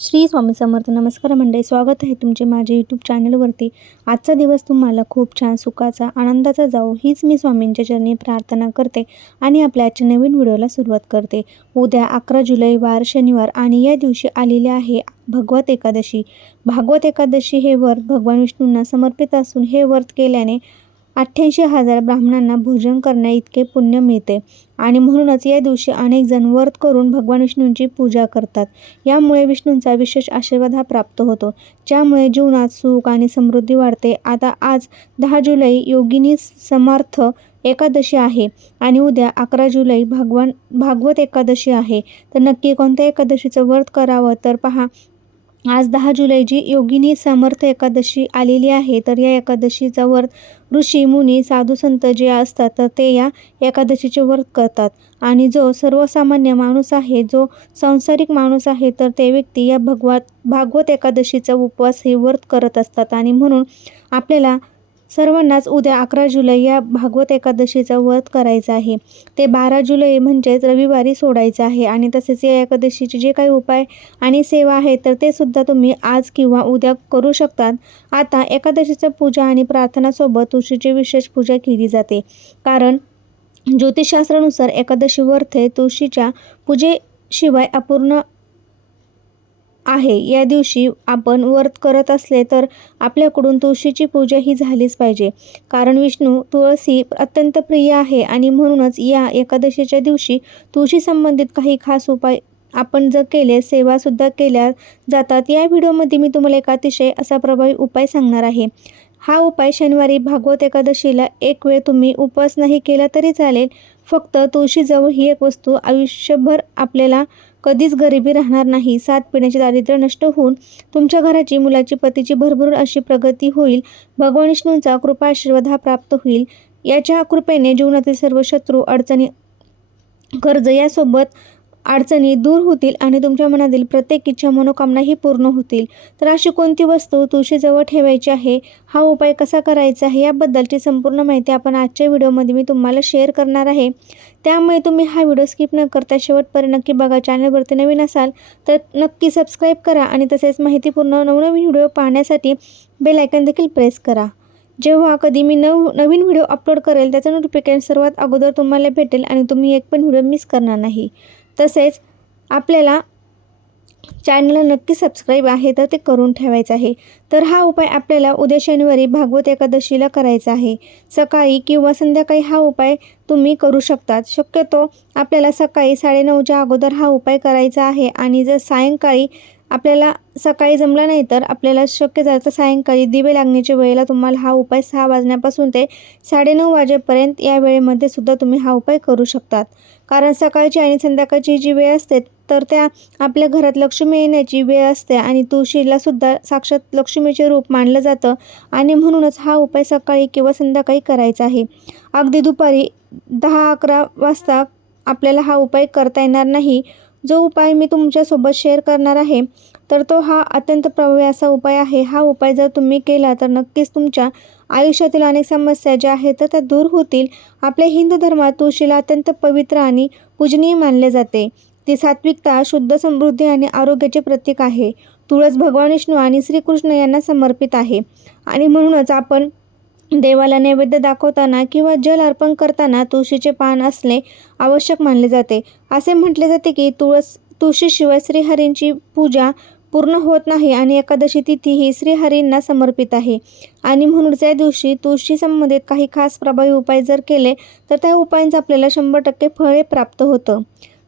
श्री स्वामी समर्थ. नमस्कार मंडळी, स्वागत आहे तुमचे माझ्या यूट्यूब चॅनलवरती. आजचा दिवस तुम्हाला खूप छान, सुखाचा, आनंदाचा जाओ हीच मी स्वामींच्या चरणी प्रार्थना करते आणि आपल्या आजच्या नवीन व्हिडिओला सुरुवात करते. उद्या 11 जुलै वार शनिवार आणि या दिवशी आलेले आहे भगवत एकादशी. भागवत एकादशी हे व्रत भगवान विष्णूंना समर्पित असून हे व्रत केल्याने 88,000 ब्राह्मणांना भोजन करण्या इतके पुण्य मिळते आणि म्हणूनच या दिवशी अनेक जण व्रत करून भगवान विष्णूंची पूजा करतात. यामुळे विष्णूंचा विशेष आशीर्वाद हा प्राप्त होतो, ज्यामुळे जीवनात सुख आणि समृद्धी वाढते. आता आज 10 जुलै योगिनी समर्थ एकादशी आहे आणि उद्या 11 जुलै भागवत एकादशी आहे. तर नक्की कोणत्या एकादशीचं व्रत करावं तर पहा. आज 10 जुलै जी योगिनी समर्थ एकादशी आलेली आहे, तर या एकादशीचा व्रत ऋषी मुनी साधू संत जे असतात तर ते या एकादशीचे व्रत करतात आणि जो सर्वसामान्य माणूस आहे, जो सांसारिक माणूस आहे, तर ते व्यक्ती या भागवत एकादशीचा उपवास हे व्रत करत असतात आणि म्हणून आपल्याला सर्वांनाच उद्या 11 जुलै या भागवत एकादशीचा व्रत करायचा आहे. ते 12 जुलै म्हणजेच रविवारी सोडायचं आहे आणि तसेच या एकादशीचे जे काही उपाय आणि सेवा आहेत तर ते सुद्धा तुम्ही आज किंवा उद्या करू शकतात. आता एकादशीचा पूजा आणि प्रार्थनासोबत तुळशीची विशेष पूजा केली जाते, कारण ज्योतिषशास्त्रानुसार एकादशी व्रत हे तुळशीच्या पूजेशिवाय अपूर्ण आहे. या दिवशी आपण व्रत करत असले तर आपल्याकडून तुळशीची पूजा ही झालीच पाहिजे, कारण विष्णू तुळसी अत्यंत प्रिय आहे आणि म्हणूनच या एकादशीच्या दिवशी तुळशी संबंधित काही खास उपाय आपण जर केले, सेवासुद्धा केल्या जातात. या व्हिडिओमध्ये मी तुम्हाला एक अतिशय असा प्रभावी उपाय सांगणार आहे. हा उपाय शनिवारी भागवत एकादशीला एक वेळ तुम्ही उपवास नाही केला तरी चालेल. फक्त तुळशीजवळ ही एक वस्तू, आयुष्यभर आपल्याला कधीच गरिबी राहणार नाही. 7 पिढ्यांचे दारिद्र्य नष्ट होऊन तुमच्या घराची, मुलाची, पतीची भरभरून अशी प्रगती होईल. भगवान विष्णूंचा कृपा आशीर्वाद हा प्राप्त होईल. याच्या कृपेने जीवनातील सर्व शत्रू, अडचणी, कर्ज यासोबत अडचणी दूर होतील आणि तुमच्या मनातील प्रत्येक इच्छा, मनोकामना ही पूर्ण होतील. तर अशी कोणती वस्तू तुळशीजवळ ठेवायची आहे, हा उपाय कसा करायचा आहे, याबद्दलची संपूर्ण माहिती आपण आजच्या व्हिडिओमध्ये मी तुम्हाला शेअर करणार आहे. त्यामुळे तुम्ही हा व्हिडिओ स्किप न करता शेवटपर्यंत नक्की बघा. चॅनलवरती नवीन असाल तर नक्की सबस्क्राईब करा आणि तसेच माहितीपूर्ण नवनवीन व्हिडिओ पाहण्यासाठी बेल आयकॉन देखील प्रेस करा. जेव्हा कधी मी नवीन व्हिडिओ अपलोड करेल त्याचं नोटिफिकेशन सर्वात अगोदर तुम्हाला भेटेल आणि तुम्ही एक पण व्हिडिओ मिस करणार नाही. तसेच आपल्याला चॅनलला नक्की सबस्क्राईब आहे तर ते करून ठेवायचं आहे. तर हा उपाय आपल्याला उद्या शनिवारी भागवत एकादशीला करायचा आहे. सकाळी किंवा संध्याकाळी हा उपाय तुम्ही करू शकतात. शक्यतो आपल्याला सकाळी 9:30च्या अगोदर हा उपाय करायचा आहे आणि जर सायंकाळी आपल्याला सकाळी जमलं नाही तर आपल्याला शक्य झालं तर सायंकाळी दिवे लागण्याच्या वेळेला तुम्हाला हा उपाय 6 वाजण्यापासून ते 9:30 वाजेपर्यंत या वेळेमध्ये सुद्धा तुम्ही हा उपाय करू शकतात. कारण सकाळची आणि संध्याकाळची जी वेळ असते तर त्या आपल्या घरात लक्ष्मी येण्याची वेळ असते आणि तुळशीला सुद्धा साक्षात लक्ष्मीचे रूप मानलं जातं आणि म्हणूनच हा उपाय सकाळी किंवा संध्याकाळी करायचा आहे. अगदी दुपारी 10-11 वाजता आपल्याला हा उपाय करता येणार नाही. जो उपाय मी तुमच्यासोबत शेअर करणार आहे तर तो हा अत्यंत प्रभावी असा उपाय आहे. हा उपाय जर तुम्ही केला तर नक्कीच तुमच्या आयुष्यातील अनेक समस्या ज्या आहेत तर त्या दूर होतील. आपल्या हिंदू धर्मात तुळशीला अत्यंत पवित्र आणि पूजनीय मानले जाते. ती सात्विकता, शुद्ध समृद्धी आणि आरोग्याचे प्रतीक आहे. तुळस भगवान विष्णू आणि श्रीकृष्ण यांना समर्पित आहे आणि म्हणूनच आपण देवाला नैवेद्य दाखवताना किंवा जल अर्पण करताना तुळशीचे पान असणे आवश्यक मानले जाते. असे म्हटले जाते की तुळशीशिवाय श्रीहरींची पूजा पूर्ण होत नाही आणि एकादशी तिथी ही श्रीहरींना समर्पित आहे आणि म्हणूनच या दिवशी तुळशी संबंधित काही खास प्रभावी उपाय जर केले तर त्या उपायांचं आपल्याला 100% फळे प्राप्त होतं.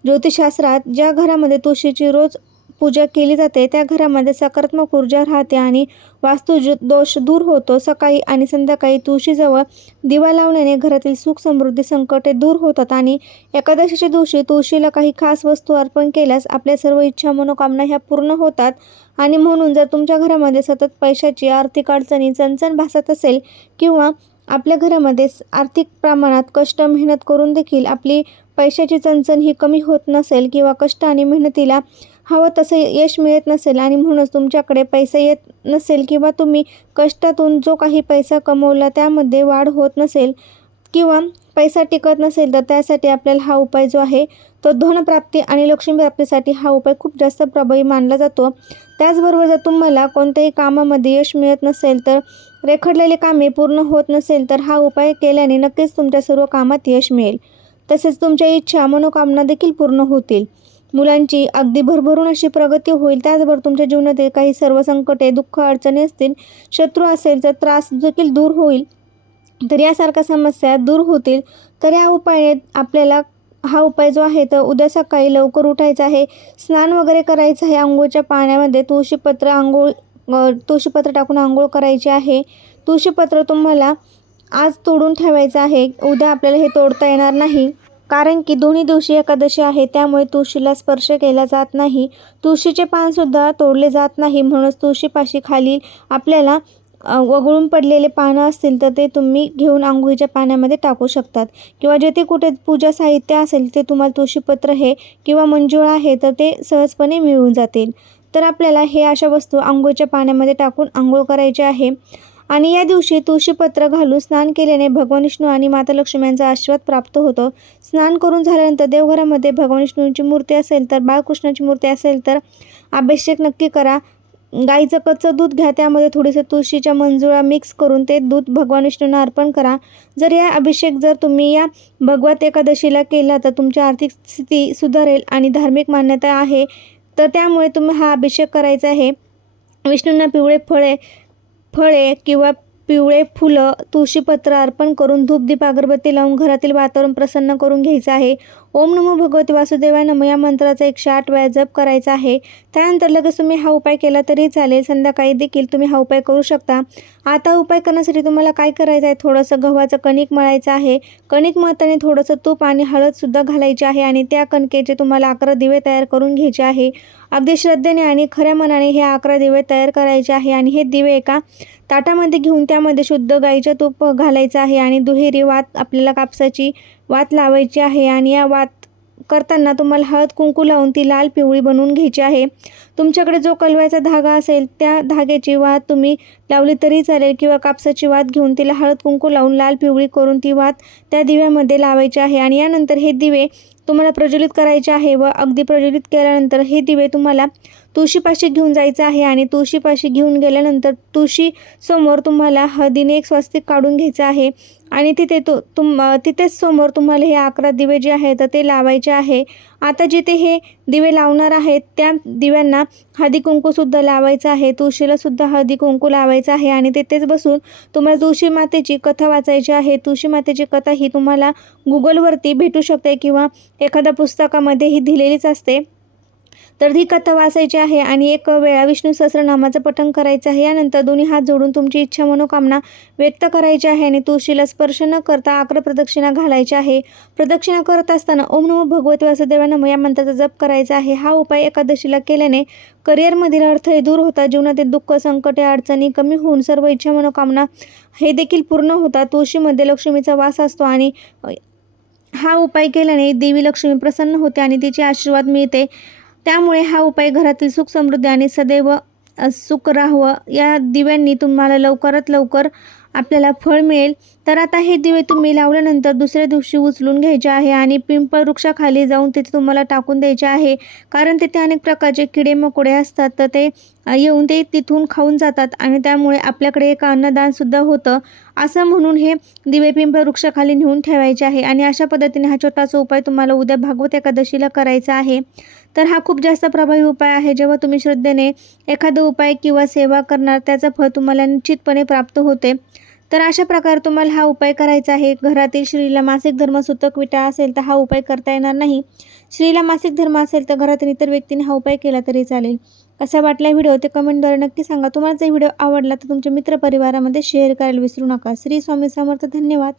ज्योतिषशास्त्रात ज्या घरामध्ये तुळशीची रोज पूजा केली जाते त्या घरामध्ये सकारात्मक ऊर्जा राहते आणि वास्तू दोष दूर होतो. सकाळी आणि संध्याकाळी तुळशीजवळ दिवा लावल्याने घरातील सुख, समृद्धी, संकटे दूर होतात आणि एकादशीच्या दिवशी तुळशीला काही खास वस्तू अर्पण केल्यास आपल्या सर्व इच्छा, मनोकामना ह्या पूर्ण होतात आणि म्हणून जर तुमच्या घरामध्ये सतत पैशाची, आर्थिक अडचणी, चणचण भासत असेल किंवा आपल्या घरामध्ये आर्थिक प्रमाणात कष्ट, मेहनत करून देखील आपली पैशाची चणचण ही कमी होत नसेल किंवा कष्ट आणि मेहनतीला हवं तसं यश मिळत नसेल आणि म्हणूनच तुमच्याकडे पैसा येत नसेल किंवा तुम्ही कष्टातून जो काही पैसा कमवला त्यामध्ये वाढ होत नसेल किंवा पैसा टिकत नसेल तर त्यासाठी आपल्याला हा उपाय जो आहे तो धनप्राप्ती आणि लक्ष्मी प्राप्तीसाठी हा उपाय खूप जास्त प्रभावी मानला जातो। त्याचबरोबर जर तुम्हाला कोणत्याही कामामध्ये यश मिळत नसेल, तर रेखडलेली कामे पूर्ण होत नसेल, तर हा उपाय केल्याने नक्कीच तुमच्या सर्व कामात यश मिळेल। तसेच तुमच्या इच्छा मनोकामना देखील पूर्ण होतील। मुलांची अगदी भरभरून अशी प्रगती होईल। त्याचबरोबर तुमच्या जीवनातील काही सर्व संकटे, दुःख, अडचणी असतील, शत्रू असेल तर त्रास देखील दूर होईल। तर यासारख्या समस्या दूर होतील। तर या उपायाने आपल्याला हा उपाय जो आहे तर उद्या सकाळी लवकर उठायचं आहे, स्नान वगैरे करायचं आहे, अंघोळीच्या पाण्यामध्ये तुळशीपत्र टाकून अंघोळ करायची आहे। तुळशीपत्र तुम्हाला आज तोडून ठेवायचं आहे, उद्या आपल्याला हे तोडता येणार नाही, कारण की दोन्ही दिवशी एकादशी आहे, त्यामुळे तुळशीला स्पर्श केला जात नाही। तुळशीचे पानसुद्धा तोडले जात नाही, म्हणूनच तुळशीपाशी खाली आपल्याला वगळून पडलेले पानं असतील तर ते तुम्ही घेऊन अंघोळीच्या पाण्यामध्ये टाकू शकतात, किंवा जेथे कुठे पूजा साहित्य असेल ते तुम्हाला तुळशीपत्र हे किंवा मंजुळा आहे तर ते सहजपणे मिळून जातील। तर आपल्याला हे अशा वस्तू अंघोळीच्या पाण्यामध्ये टाकून अंघोळ करायची आहे। आणि या दिवशी तुळशीपत्र घालून स्नान केल्याने भगवान विष्णू आणि माता लक्ष्मी यांचा आशीर्वाद प्राप्त होतो। स्नान करून झाल्यानंतर देवघरामध्ये भगवान विष्णूंची मूर्ती असेल तर बाळकृष्णाची मूर्ती असेल तर अभिषेक नक्की करा। गाईचं कच्चं दूध घ्या, त्यामध्ये थोडीसं तुळशीच्या मंजुळा मिक्स करून ते दूध भगवान विष्णूंना अर्पण करा। जर तुम्ही या भगवत एकादशीला केला तर तुमची आर्थिक स्थिती सुधारेल आणि धार्मिक मान्यता आहे, तर त्यामुळे तुम्ही हा अभिषेक करायचा आहे। विष्णूंना पिवळे फळे किंवा पिवळे फुलं, तुळशीपत्र अर्पण करून धूपदीप अगरबत्ती लावून घरातील वातावरण प्रसन्न करून घ्यायचं आहे। ओम नमो भगवते वासुदेवाय नमः या मंत्राचा 108 वेळा जप करायचा आहे। त्यानंतर लगेच तुम्ही हा उपाय केला तरी चालेल, संध्याकाळी देखील तुम्ही हा उपाय करू शकता। आता उपाय करण्यासाठी तुम्हाला काय करायचं आहे, थोडंसं गव्हाचं कणिक मळायचं आहे। कणिक मळताना थोडंसं तूप आणि हळदसुद्धा घालायची आहे आणि त्या कणकेचे तुम्हाला 11 दिवे तयार करून घ्यायचे आहे। अगदी श्रद्धेने आणि खऱ्या मनाने हे 11 दिवे तयार करायचे आहे आणि हे दिवे एका ताटामध्ये घेऊन त्यामध्ये शुद्ध गाईचं तूप घालायचं आहे आणि दुहेरी वात आपल्याला कापसाची वात लावायची आहे आणि या वात करताना तुम्हाला हळद कुंकू लावून ती लाल पिवळी बनवून घ्यायची आहे। तुमच्याकडे जो कलव्याचा धागा असेल त्या धाग्याची वात तुम्ही लावली तरी चालेल, किंवा कापसाची वात घेऊन तिला हळद कुंकू लावून लाल पिवळी करून ती वात त्या दिव्यामध्ये लावायची आहे। आणि यानंतर हे दिवे तुम्हाला प्रज्वलित करायचे आहे व अगदी प्रज्वलित केल्यानंतर हे दिवे तुम्हाला तुळशीपाशी घेऊन जायचं आहे आणि तुळशीपाशी घेऊन गेल्यानंतर तुळशी समोर तुम्हाला हळदीने एक स्वस्तिक काढून घ्यायचं आहे आणि तिथेच समोर तुम्हाला हे 11 दिवे जे आहेत ते लावायचे आहे। आता जिथे हे दिवे लावणार आहेत त्या दिव्यांना हळदी कुंकूसुद्धा लावायचं आहे, तुळशीला सुद्धा हळदी कुंकू लावायचं आहे आणि तिथेच बसून तुम्हाला तुळशी मातेची कथा वाचायची आहे। तुळशी मातेची कथा ही तुम्हाला गुगलवरती भेटू शकते किंवा एखाद्या पुस्तकामध्ये ही दिलेलीच असते। तर ही कथा वाचायची आहे आणि 1 वेळा विष्णू सहस्रनामाचं पठण करायचं आहे। यानंतर दोन्ही हात जोडून तुमची इच्छा मनोकामना व्यक्त करायची आहे आणि तुळशीला स्पर्श न करता 11 प्रदक्षिणा घालायच्या आहे। प्रदक्षिणा करत असताना ओम नमो भगवते वासुदेवाय नमः या मंत्राचा जप करायचा आहे। हा उपाय एकादशीला केल्याने करिअरमधील अडथळे दूर होतात, जीवनातील दुःख, संकटे, अडचणी कमी होऊन सर्व इच्छा मनोकामना हे देखील पूर्ण होतात। तुळशीमध्ये लक्ष्मीचा वास असतो आणि हा उपाय केल्याने देवी लक्ष्मी प्रसन्न होते आणि तिचे आशीर्वाद मिळते। त्यामुळे हा उपाय घरातील सुख समृद्धी आणि सदैव सुख राहावं या दिव्यांनी तुम्हाला लवकरात लवकर आपल्याला फळ मिळेल। तर आता हे दिवे तुम्ही लावल्यानंतर दुसऱ्या दिवशी उचलून घ्यायचे आहे आणि पिंपळ वृक्षाखाली जाऊन तिथे तुम्हाला टाकून द्यायचे आहे, कारण तिथे अनेक प्रकारचे किडे मकोडे असतात, तर ते येऊन ते तिथून खाऊन जातात आणि त्यामुळे आपल्याकडे एक अन्नदानसुद्धा होतं। असं म्हणून हे दिवे पिंपळ वृक्षाखाली नेऊन ठेवायचे आहे आणि अशा पद्धतीने हा छोटासा उपाय तुम्हाला उद्या भागवत एकादशीला करायचा आहे। तर हा खूप जास्त प्रभावी उपाय आहे। जेव्हा तुम्ही श्रद्धेने एखादा उपाय किंवा सेवा करणार त्याचं फळ तुम्हाला निश्चितपणे प्राप्त होते। तर अशा प्रकारे तुम्हाला हा उपाय करायचा आहे। घरातील स्त्रीला मासिक धर्म सुतक विटाळ असेल तर हा उपाय करता येणार नाही। स्त्रीला मासिक धर्म असेल तर घरातील इतर व्यक्तीने हा उपाय केला तरी चालेल। कसा वाटला व्हिडिओ ते कमेंटद्वारे नक्की सांगा। तुम्हाला जर व्हिडिओ आवडला तर तुमच्या मित्रपरिवारामध्ये शेअर करायला विसरू नका। श्री स्वामी समर्थ। धन्यवाद।